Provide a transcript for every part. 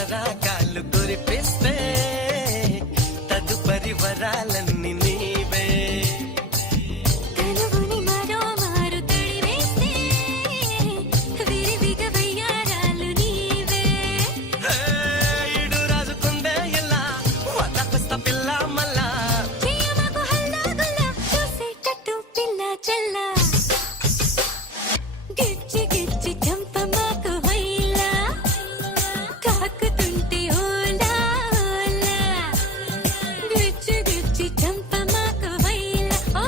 తరాకాలు గురిపిస్తే తదుపరి వరాలన్నీ నీవే. తనువుని మరో మారు తడివేస్తే విరివిగా వయ్యారాలు నీవే. ఇడు రాజుకుందే ఇలా వదకొస్తా పిల్ల మళ్ళా చెయ్యమాకు హల్లా గుల్లా చూసేటట్టు పిల్ల చెల్లా. గిచ్చి గిచ్చి చంపమాకు హొయ్లా తాకుతుంటే ఓలా ఓలా. గిచ్చి గిచ్చి చంపమాకు హొయ్లా ఓ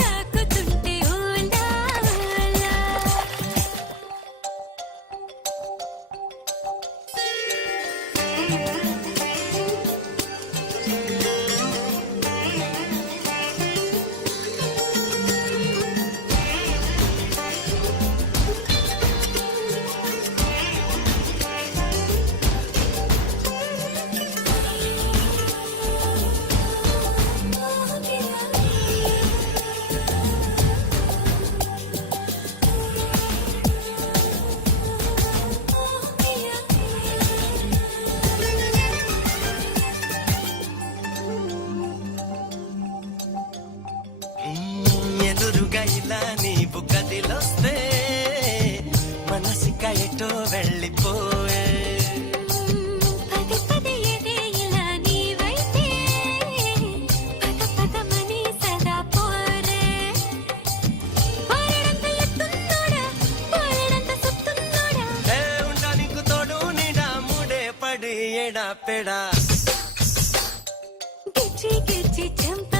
తాకుతుంటే ఓలా ఓలా. ఎదురుగా ఇలా నీవు గదిలొస్తే మనసిక ఎటో వెళ్ళిపోయే. పదే పదే ఎదే ఇలా నీవైతే పద పదమని సదా పోరే. పోరడంత ఎత్తున్నోడా పోరడంత సుత్తున్నోడా. ఉండా నీకు తోడు నీడా మూడే పడి ఎడా పెడా. గిచ్చి గిచ్చి చంప